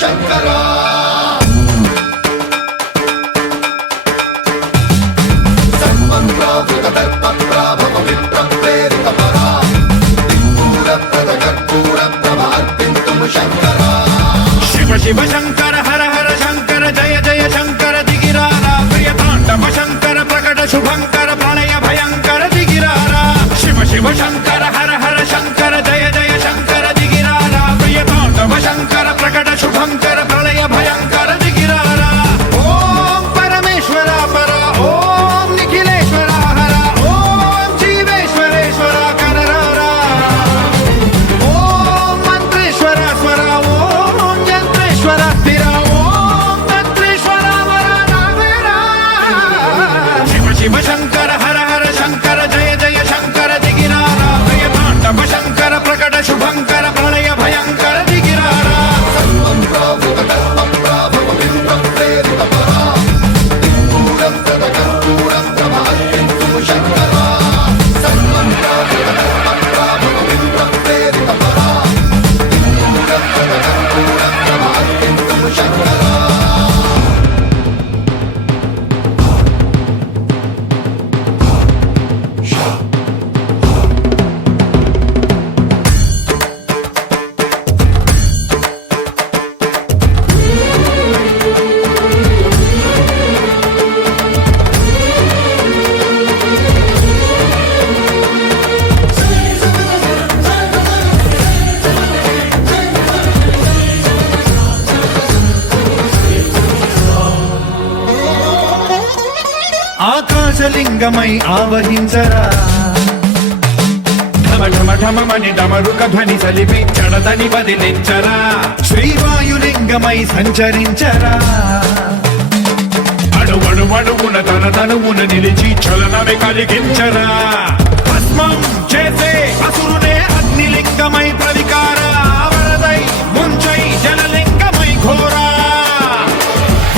शङ्करा सर्वप्रावृतदर्पप्राभव विप्रप्रेरितपरा दिक्पूरप्रदकर्पूरप्रभ अर्पिन्तुं शङ्करा शिव शिव शङ्कर हर हर शङ्कर जय जय शङ्कर दिगिरारा प्रियताण्डव शङ्कर प्रकट शुभङ्कर प्रणय भयङ्कर दिगिरारा शिव शिव शङ्कर हर हर शङ्कर जय जय शङ्कर दिगिरारा प्रियताण्डव शङ्कर प्रकट शुभङ्कर प्रणय भयङ्कर दिगिरारा ॐ परमेश्वर पर ॐ निखिलेश्वर हर ॐ जीवेश्वरेश्वर कररारा ॐ मन्त्रेश्वर स्वर ॐ यन्त्रेश्वर स्थिर ॐ तन्त्रेश्वर वर नावेरा शिव शिव शङ्कर हर हर शङ्कर जय जय शङ्कर दिगिरारा प्रियताण्डव शङ्कर प्रकट शुभङ्कर प्रणय भयङ्कर दिगिरारा सर्वप्रावृतदर्पप्राभव विप्रप्रेरितपरा दिक्पूरप्रदकर्पूरप्रभ अर्पिन्तुं शङ्करा सर्वप्रावृतदर्पप्राभव विप्रप्रेरितपरा दिक्पूरप्रदकर्पूरप्रभ अर्पिन्तुं शङ्करा ఆకాశలింగమై ఆవహించరా ఢమ ఢమ ఢమమని డమరుక ధ్వని సలిపి చడదని బదిలించరా శ్రీవాయులింగమై సంచరించరా అణువణువున తన తనువున నిలిచి చలనమే కలిగించరా భస్మం చేసే అసురునే అగ్నిలింగమై ప్రవికార వరదై ముంచై జలలింగమై ఘోరా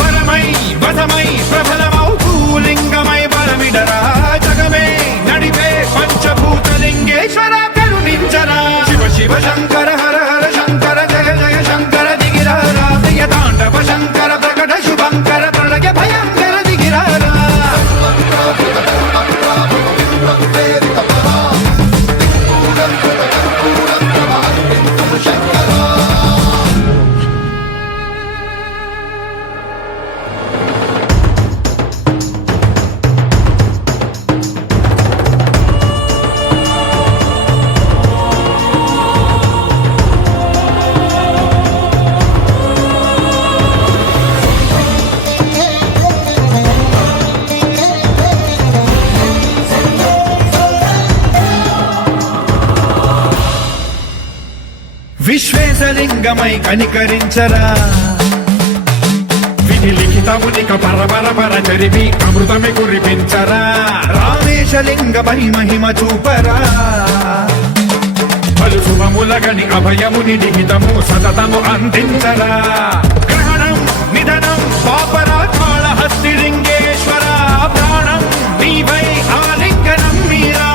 వరమై వసమై ప్రబలమౌ భూలింగమై బలమిడరా జగమే నడిపే పంచభూతలింగేశ్వర కరుణించరా శివ శివ శంకర హర హర శంకర జయ జయ శంకర దిగిరారా ప్రియతాండవ శంకర ప్రకట శుభంకర ప్రళయ భయంకర దిగిరారా सर्वप्रावृतदर्पप्राभव विप्रप्रेरितपरा दिक्पूरप्रदकर्पूरप्रभ अर्पिन्तुं शङ्करा విశ్వేశలింగమై కనికరించరా విధి లిఖితమునిక పరపర చరిపి అమృతమి కురిపించరా రామేశలింగమై మహిమ చూపరా పలు శుభములగని అభయముని నిహితము సతతము అందించరా గ్రహణం నిధనం పాపరా కాళహస్తి లింగేశ్వర ప్రాణం నీవై ఆలింగనం మీరా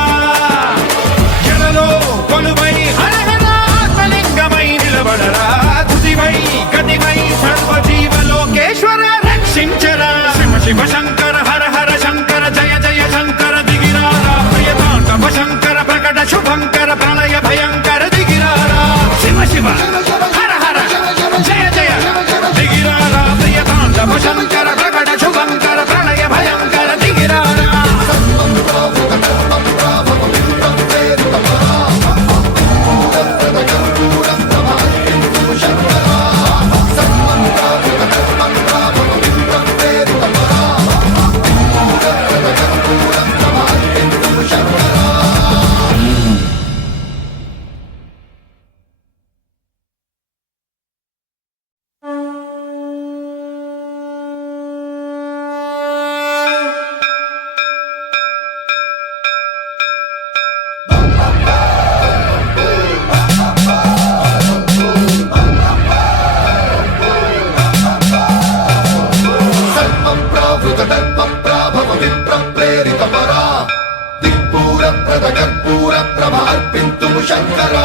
జలలో కొలువై హర హర ఆత్మలింగమై నిలబడరా తుదివై గతివై సర్వజీవలోకేశ్వర రక్షించరా శివ శివ శంకర హర హర శంకర జయ జయ శంకర దిగిరారా ప్రియతాండవ శంకర ప్రకట శుభంకర ప్రళయ భయంకర దిగిరారా శివ శివ హర హర జయ జయ దిగిరారా ప్రియతాండవ శంకర ప్రకట శుభంకర ప్రళయ భయంకర దిగిరారా सर्वप्रावृतदर्पप्राभव विप्रप्रेरितपरा दिक्पूरप्रदकर्पूरप्रभ अर्पिन्तुं शङ्करा सर्वप्रावृतदर्पप्राभव विप्रप्रेरितपरा दिक्पूरप्रदकर्पूरप्रभ अर्पिन्तुं शङ्करा सर्वप्रावृतदर्पप्राभव विप्रप्रेरितपरा दिक्पूरप्रदकर्पूरप्रभ अर्पिन्तुं शङ्करा